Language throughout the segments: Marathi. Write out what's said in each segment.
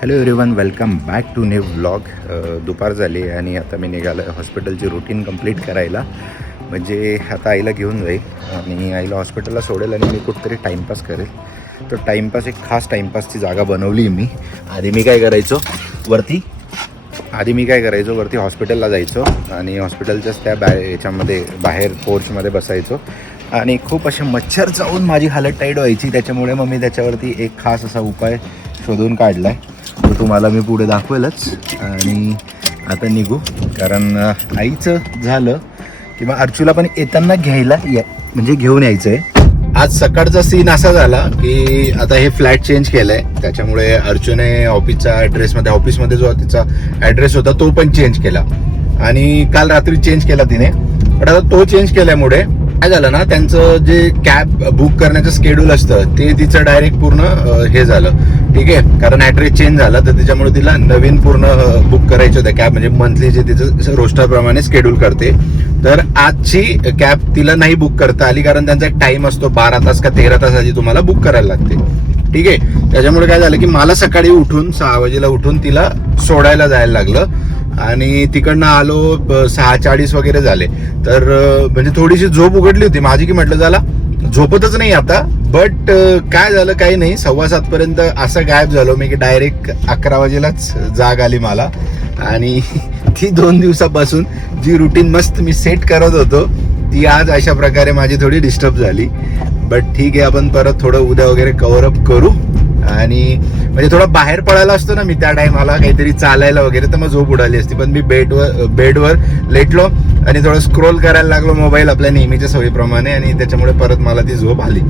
Hello everyone, welcome back to new vlog. दुपार झाली आणि आता मी निघालो आहे हॉस्पिटलची रुटीन कंप्लीट करायला. म्हणजे आता आईला घेऊन जाईल आणि आईला हॉस्पिटलला सोडेल आणि मी कुठंतरी टाईमपास करेल. तर टाईमपास एक खास टाईमपासची जागा बनवली मी. आधी मी काय करायचो वरती हॉस्पिटलला जायचो आणि हॉस्पिटलच्याच त्या याच्यामध्ये बाहेर पोर्चमध्ये बसायचो आणि खूप असे मच्छर चावून माझी हालत टाईट व्हायची. त्याच्यामुळे मग मी त्याच्यावरती एक खास असा उपाय शोधून काढला आहे. तो तुम्हाला मी पुढे दाखवेलच. आणि आता निघू, कारण आईचं झालं किंवा अर्चूला पण येताना म्हणजे घेऊन यायचं आहे. आज सकाळचा सीन असा झाला की आता हे फ्लॅट चेंज केलं आहे, त्याच्यामुळे अर्चूने ऑफिसमध्ये जो तिचा ॲड्रेस होता तो पण चेंज केला आणि काल रात्री चेंज केला तिने. पण आता तो चेंज केल्यामुळे काय झालं ना, त्यांचं जे कॅब बुक करण्याचं शेड्यूल असतं ते तिचं डायरेक्ट पूर्ण हे झालं. ठीक आहे, कारण ॲड्रेस चेंज झाला तर त्याच्यामुळे तिला नवीन पूर्ण बुक करायचं होतं कॅब. म्हणजे मंथली जे तिचं रोस्टरप्रमाणे शेड्यूल करते. तर आजची कॅब तिला नाही बुक करता आली, कारण त्यांचा एक टाइम असतो 12 तास का 13 तास आधी तुम्हाला बुक करायला लागते. ठीक आहे, त्याच्यामुळे काय झालं की मला सकाळी उठून 6 वाजेला उठून तिला सोडायला जायला लागलं आणि तिकडनं आलो 6:40 वगैरे झाले. तर म्हणजे थोडीशी झोप उघडली होती माझी, की म्हटलं झाला झोपतच नाही आता. बट काय झालं, काही नाही, 6:15 पर्यंत असं गायब झालो मी की डायरेक्ट 11 वाजेलाच जाग आली मला. आणि ती 2 दिवसापासून जी रुटीन मस्त मी सेट करत होतो ती आज अशा प्रकारे माझी थोडी डिस्टर्ब झाली. बट ठीक आहे, आपण परत थोडं उद्या वगैरे कव्हर अप करू. आणि म्हणजे थोडं बाहेर पडायला असतो ना मी त्या टाइमाला, काहीतरी चालायला वगैरे, तर मग झोप उडाली असती. पण मी बेडवर लेटलो आणि थोडं स्क्रोल करायला लागलो मोबाईल आपल्या नेहमीच्या सवयीप्रमाणे, आणि त्याच्यामुळे परत मला ती झोप आली.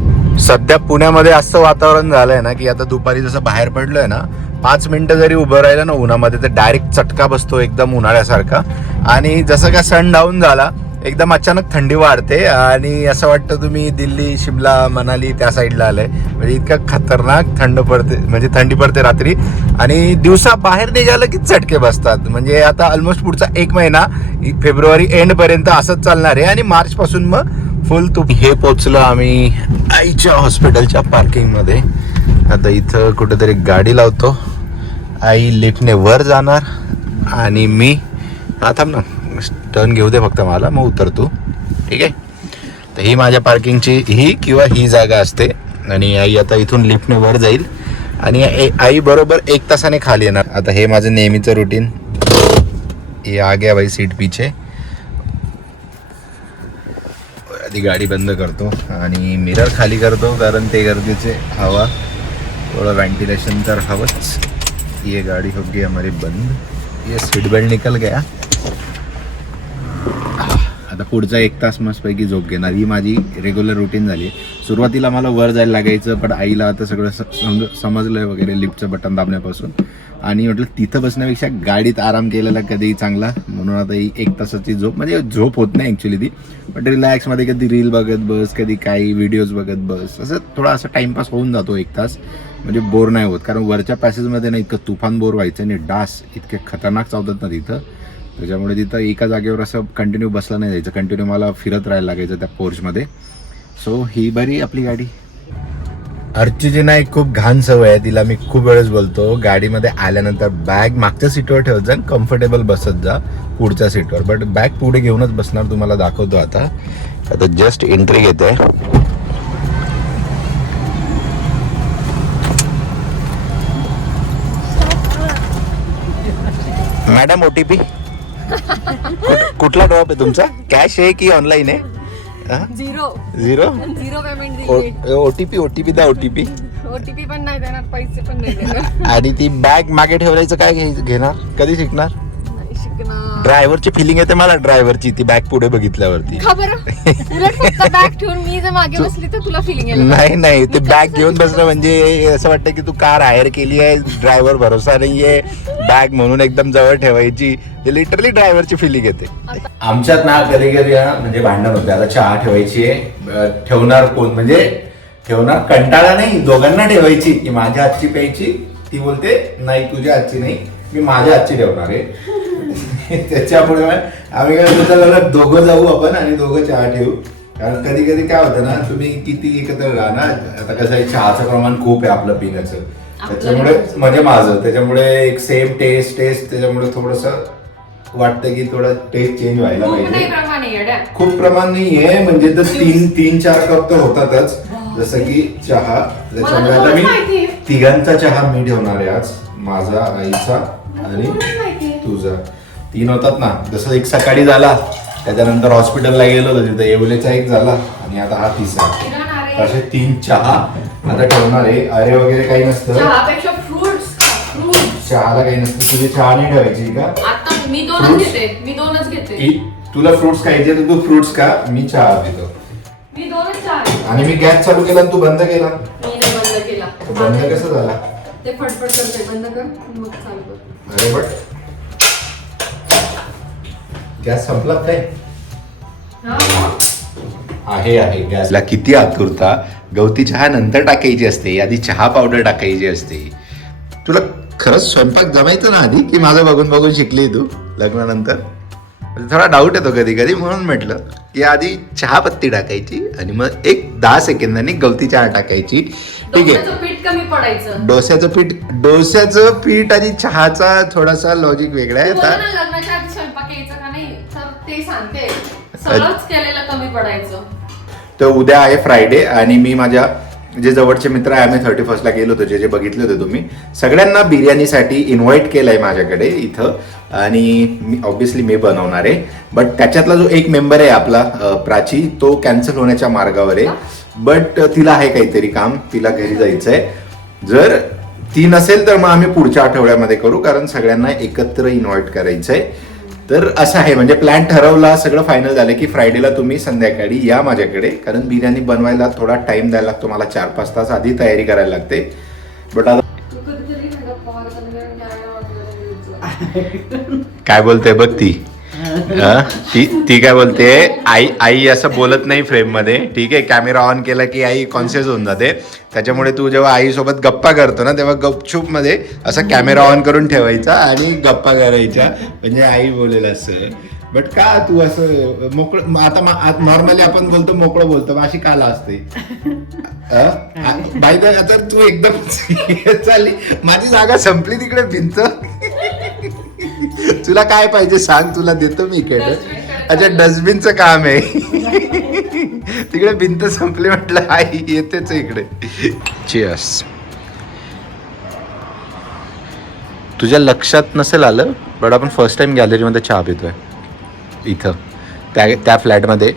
सध्या पुण्यामध्ये असं वातावरण झालंय ना की आता दुपारी जसं बाहेर पडलोय ना, 5 मिनिटं जरी उभं राहिलं ना उन्हामध्ये तर डायरेक्ट चटका बसतो एकदम उन्हाळ्यासारखा. आणि जसं का सन डाऊन झाला एकदम अचानक थंडी वाढते आणि असं वाटतं तुम्ही दिल्ली, शिमला, मनाली त्या साईडला आलंय. म्हणजे इतकं खतरनाक थंडी पडते रात्री आणि दिवसा बाहेर निघालं की चटके बसतात. म्हणजे आता ऑलमोस्ट पुढचा 1 महिना फेब्रुवारी एंड पर्यंत असंच चालणार आहे आणि मार्च पासून मग फुल हे पोचलो आम्ही आईच्या हॉस्पिटलच्या पार्किंग मध्ये. आता इथं कुठेतरी गाडी लावतो. आई लिफ्टने वर जाणार आणि मी थांब ना, टर्न घेऊ दे फक्त मला, मग उतरतो. ठीक आहे, तर ही माझ्या पार्किंगची ही जागा असते. आणि आई आता इथून लिफ्टने वर जाईल आणि आई बरोबर 1 तासाने खाली येणार. आता हे माझं नेहमीचं रुटीन. ये आ गया भाई सीट पीछे. आधी गाडी बंद करतो आणि मिरर खाली करतो, कारण ते गरजेचे. हवा थोड़ा वेंटिलेशन तर हवंच. ये गाड़ी हो गई हमारी बंद. ये सीट बेल्ट निकल गया. आता पुढचा 1 तास मस्तपैकी झोप घेणार. ही माझी रेग्युलर रुटीन झाली. सुरुवातीला मला वर जायला लागायचं, पण आईला आता सगळं समजलंय वगैरे लिफ्टचं बटन दाबण्यापासून. आणि म्हटलं तिथं बसण्यापेक्षा गाडीत आराम केलेला कधीही चांगला, म्हणून आता ही 1 तासाची झोप, म्हणजे झोप होत नाही ॲक्च्युली ती, बट रिलॅक्समध्ये कधी रील बघत बस, कधी काही व्हिडिओज बघत बस, असं थोडा असा टाईमपास होऊन जातो 1 तास. म्हणजे बोर नाही होत, कारण वरच्या पॅसेजमध्ये ना इतकं तुफान बोर व्हायचं आणि डास इतके खतरनाक चावतात ना तिथं. त्याच्यामुळे तिथं एका जागेवर असं कंटिन्यू बसला नाही जायचं, कंटिन्यू मला फिरत राहायला लागायचं त्या पोर्चमध्ये. सो ही बरी आपली गाडी. अर्चूची ना एक खूप घाण सवय आहे, तिला मी खूप वेळेस बोलतो, गाडीमध्ये आल्यानंतर बॅग मागच्या सीटवर ठेवत जा, कम्फर्टेबल बसत जा पुढच्या सीटवर. बट बॅग पुढे घेऊनच बसणार, तुम्हाला दाखवतो. आता जस्ट एंट्री घेते. मॅडम OTP कुठला ड्रॉप आहे तुमचा? कॅश आहे की ऑनलाईन आहे? Zero payment. ओटीपी द्या. ओटीपी पण नाही देणार, पैसे पण नाही देणार. आणि ती बॅग मागे ठेवायचं काय घेणार? कधी शिकणार? ड्रायव्हरची फिलिंग येते मला, ड्रायव्हरची ती बॅग पुढे बघितल्यावरती. बॅग ठेवून मी जर मागे बसली तर तुला फिलिंग येईल? नाही, ते बॅग घेऊन बसणं म्हणजे असं वाटतं की तू कार हायर केली आहे, ड्रायव्हर भरोसा नाहीये, बॅग म्हणून एकदम जवळ ठेवायची. लिटरली ड्रायव्हरची फिलिंग येते. आमच्यात ना कधी म्हणजे भांडण होते. आता चहा ठेवायची आहे, ठेवणार कोण? म्हणजे ठेवणार कंटाळा नाही, दोघांना ठेवायची की माझ्या हातची प्यायची. ती बोलते नाही तुझ्या हातची नाही, मी माझ्या हातची ठेवणार आहे. त्याच्यामुळे आम्ही काय दोघं जाऊ आपण आणि दोघं चहा ठेवू. कारण कधी काय होतं ना, तुम्ही किती एकत्र राहणार. आता कसं आहे, चहाचं प्रमाण खूप आहे आपलं पिण्याचं, त्याच्यामुळे म्हणजे माझं त्याच्यामुळे एक सेम टेस्ट त्याच्यामुळे थोडस वाटतं की थोडं टेस्ट चेंज व्हायला पाहिजे. खूप प्रमाण नाहीये म्हणजे तर 3-4 कप तर होतातच. जसं की चहा, त्याच्यामुळे आता मी तिघांचा चहा मी ठेवणार आहे आज, माझा, आईचा आणि तुझा. 3 होतात ना. जसं एक सकाळी झाला, त्याच्यानंतर हॉस्पिटलला गेलो होतो तिथं येवलेचा एक झाला आणि आता हा 3रा. असे 3 चहा आता ठेवणार आहे. अरे वगैरे काही नसतं, चहाला काही नसतं. तुझी चहा नाही ठेवायची का? मी दोनच घेते. तुला फ्रुट्स खायचे तर तू फ्रुट्स का, मी चहा पितो. मी दोनच चहा. आणि मी गॅस चालू केला आणि तू बंद केला. मी नाही बंद केला. बंद कसं झाला? ते फटफट करते, बंद कर मग चालू कर. अरे बट गॅस संपला काय? आहे गॅसला किती आतुरता. गवती चहा नंतर टाकायची असते, आधी चहा पावडर टाकायची असते. तुला खरंच स्वयंपाक जमायचं ना आधी, की माझं बघून बघून शिकली तू लग्नानंतर? थोडा डाऊट येतो कधी कधी, म्हणून म्हटलं की आधी चहा पत्ती टाकायची आणि मग एक 10 सेकंदांनी गवती चहा टाकायची. ठीक आहे, पीठ कमी पडायचं. डोस्याचं पीठ आणि चहाचा थोडासा लॉजिक वेगळा आहे. आता लग्नाच्या आधी स्वयंपाक यायचं का नाही तर ते सांगते, सगळंच केलेलं कमी पडायचं. तर उद्या आहे फ्रायडे आणि मी माझ्या जे जवळचे मित्र आहे, आम्ही 31st ला गेलो होतो, जे बघितले होते तुम्ही सगळ्यांना बिर्याणीसाठी इन्व्हाइट केलंय माझ्याकडे इथं. आणि मी ऑब्व्हियसली मी बनवणार आहे, बट त्याच्यातला जो एक मेंबर आहे आपला प्राची, तो कॅन्सल होण्याच्या मार्गावर आहे. बट तिला आहे काहीतरी काम, तिला घरी जायचंय. जर ती नसेल तर मग आम्ही पुढच्या आठवड्यामध्ये करू, कारण सगळ्यांना एकत्र इन्व्हाइट करायचंय. तर असं आहे, म्हणजे प्लॅन ठरवला, सगळं फायनल झालं की फ्रायडेला तुम्ही संध्याकाळी या माझ्याकडे, कारण बिर्याणी बनवायला थोडा टाइम द्यायला लागतो मला. 4-5 तास आधी तयारी करायला लागते. बट आता काय बोलते बघ ती ती काय बोलते, आई असं बोलत नाही फ्रेम मध्ये. ठीक आहे, कॅमेरा ऑन केला की आई कॉन्शियस होऊन जाते. त्याच्यामुळे तू जेव्हा आई सोबत गप्पा करतो ना, तेव्हा गपचूप मध्ये असा कॅमेरा ऑन करून ठेवायचा आणि गप्पा करायच्या, म्हणजे आई बोलेल असं. बट का तू असं मोकळं, आता नॉर्मली आपण बोलतो मोकळं बोलतो, अशी काला असते बाई. आता तू एकदम चालली, माझी जागा संपली तिकडे भिंत. तुला काय पाहिजे सांग, तुला देतो मी इकडे. अच्छा, डस्टबिनचं काम आहे तिकडे, भिंत संपली म्हटलं, आई येतेच इकडे. चिअर्स. तुझ्या लक्षात नसेल आलं, बट आपण फर्स्ट टाइम गॅलरीमध्ये चहा पितोय इथं, त्या फ्लॅटमध्ये.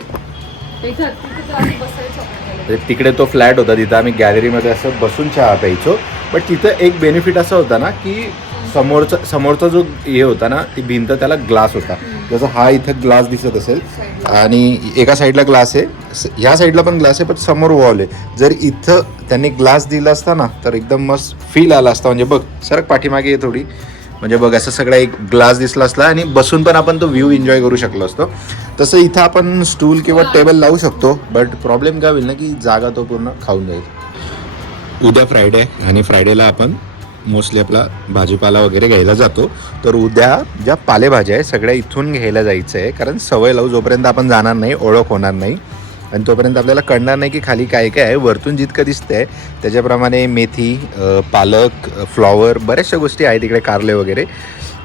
तिकडे तो फ्लॅट होता, तिथं आम्ही गॅलरीमध्ये असं बसून चहा प्यायचो. बट तिथं एक बेनिफिट असं होता ना, की समोरचा जो हे होता ना, ती भिंत, त्याला ग्लास होता. जसं हा इथं ग्लास दिसत असेल आणि एका साईडला ग्लास आहे, ह्या साईडला पण ग्लास आहे, पण समोर वॉल आहे. जर इथं त्यांनी ग्लास दिला असता ना, तर एकदम मस्त फील आला असता. म्हणजे बघ, सरक पाठीमागे आहे थोडी, म्हणजे बघ असं सगळा एक ग्लास दिसला असला आणि बसून पण आपण तो व्ह्यू एन्जॉय करू शकलो असतो. तसं इथं आपण स्टूल किंवा टेबल लावू शकतो, बट प्रॉब्लेम काय होईल ना, की जागा तो पूर्ण खाऊन जाईल. उद्या फ्रायडे आणि फ्रायडेला आपण मोस्टली आपला भाजीपाला वगैरे घ्यायला जातो. तर उद्या ज्या पालेभाज्या आहे सगळ्या इथून घ्यायला जायचं आहे, कारण सवय लावू, जोपर्यंत आपण जाणार नाही, ओळख होणार नाही आणि तोपर्यंत आपल्याला कळणार नाही की खाली काय काय आहे. वरतून जितकं दिसतंय त्याच्याप्रमाणे मेथी, पालक, फ्लॉवर, बऱ्याचशा गोष्टी आहेत तिकडे, कारले वगैरे.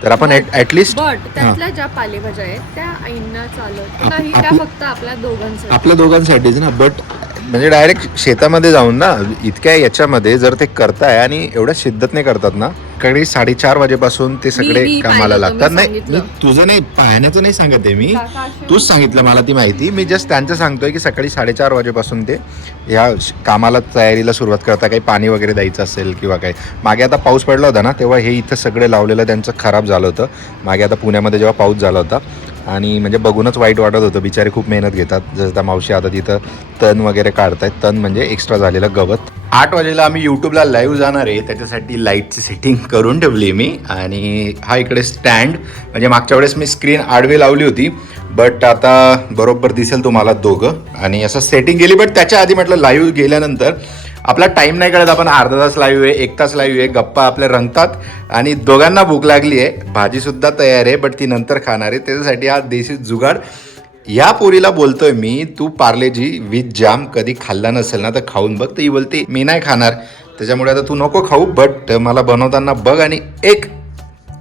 तर आपण ॲटलिस्ट त्यातल्या ज्या पालेभाज्या आहेत त्या आईंना चालत नाही, त्या फक्त आपल्या दोघांसाठीच ना. बट म्हणजे डायरेक्ट शेतामध्ये जाऊन ना, इतक्या याच्यामध्ये जर ते करताय आणि एवढ्या शिद्दतने करतात ना, कडे 4:30 वाजेपासून ते सगळे कामाला लागतात. नाही, मी तुझं नाही, पाहण्याचं नाही सांगत आहे मी, तूच सांगितलं मला ती माहिती. मी जस्ट त्यांचं सांगतोय की सकाळी 4:30 वाजेपासून ते ह्या कामाला, तयारीला सुरुवात करता. काही पाणी वगैरे द्यायचं असेल किंवा काय. मागे आता पाऊस पडला होता ना, तेव्हा हे इथं सगळे लावलेलं त्यांचं खराब झालं होतं. मागे आता पुण्यामध्ये जेव्हा पाऊस झाला होता, आणि म्हणजे बघूनच वाईट वाटत होतं. बिचारे खूप मेहनत घेतात. जसं त्या मावशी आता तिथं तण वगैरे काढतायत. तण म्हणजे एक्स्ट्रा झालेलं गवत. 8 वाजेला आम्ही यूट्यूबला लाईव्ह जाणार आहे, त्याच्यासाठी लाईटची सेटिंग करून ठेवली मी. आणि हा इकडे स्टँड, म्हणजे मागच्या वेळेस मी स्क्रीन आडवी लावली होती, बट आता बरोबर दिसेल तुम्हाला दोघं. आणि असं सेटिंग केली. बट त्याच्या आधी म्हटलं लाईव्ह गेल्यानंतर आपला टाईम नाही कळत, आपण अर्धा तास लाईव्ह आहे, 1 तास लाईव्ह आहे, गप्पा आपल्या रंगतात. आणि दोघांना भूक लागली आहे, भाजीसुद्धा तयार आहे, बट ती नंतर खाणार आहे. त्याच्यासाठी हा देशी जुगाड. या पोरीला बोलतोय मी, तू पार्लेजी विथ जाम कधी खाल्ला नसेल ना तर खाऊन बघ. तर ही बोलते मी नाही खाणार. त्याच्यामुळे आता तू नको खाऊ, बट मला बनवताना बघ आणि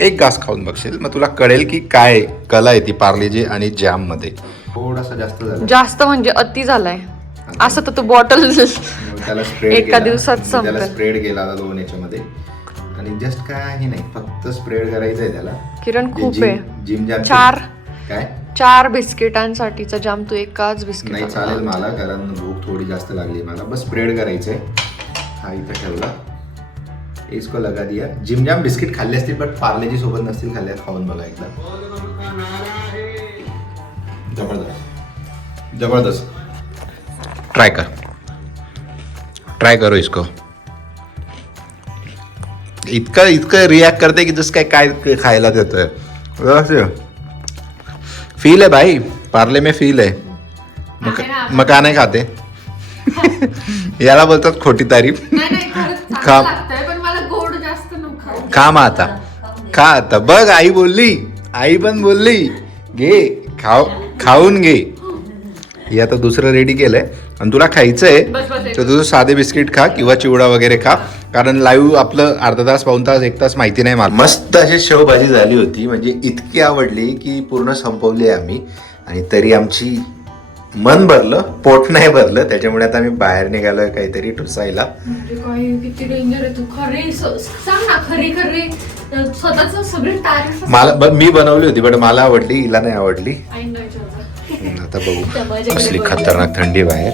एक घास खाऊन बघशील, मग तुला कळेल की काय कला आहे ती पार्लेजी आणि जॅम मध्ये. थोडासा जास्त झाला, जास्त म्हणजे अति झालाय. असं तर तू बॉटल त्याला स्प्रेड एका दिवसात त्याला संपेल. स्प्रेड केला दोन याच्यामध्ये आणि जस्ट काही नाही, फक्त स्प्रेड करायचं आहे त्याला. किरण खूप आहे. जिम जॅम काय 4 बिस्किटांसाठीचा जाम तू एकाच बिस्किट. नाही चालेल मला, कारण भूक थोडी जास्त लागली मला. बस स्प्रेड करायचंय. हा इथं ठेवला, इसको लगा दिया. जिम जॅम बिस्किट खाल्ले असतील बट पार्लेजी सोबत नसतील खाल्ले, खाऊन बघा एकदा. जबरदस्त जबरदस्त. ट्राय करो इसको. इतकं रिॲक्ट करते की जसं काय खायला देतोय. फील है भाई, पार्ले में फील है. मग का नाही खाते? याला बोलतात खोटी तारीफ. खा पण मला गोड जास्त नको. खा मग आता, खा आता. बघ आई बोलली, आई पण बोलली घे, खाऊन घे. हे आता दुसरं रेडी केलंय आणि तुला खायचंय तर तुझं साधे बिस्किट खा किंवा चिवडा वगैरे खा, कारण लाईव्ह आपलं अर्धा तास, पाऊण तास, 1 तास माहिती नाही मला. मस्त अशी शेवभाजी झाली होती, म्हणजे इतकी आवडली की पूर्ण संपवली आम्ही. आणि तरी आमची मन भरलं, पोट नाही भरलं. त्याच्यामुळे आता आम्ही बाहेर निघालोय काहीतरी टुसायला. किती डेंजर आहे तू. खरे सांग ना, खरी स्वतःच सगळी तारीफ. मला मी बनवली होती बट मला आवडली, हिला नाही आवडली. आता बघू कसली खतरनाक थंडी बाहेर.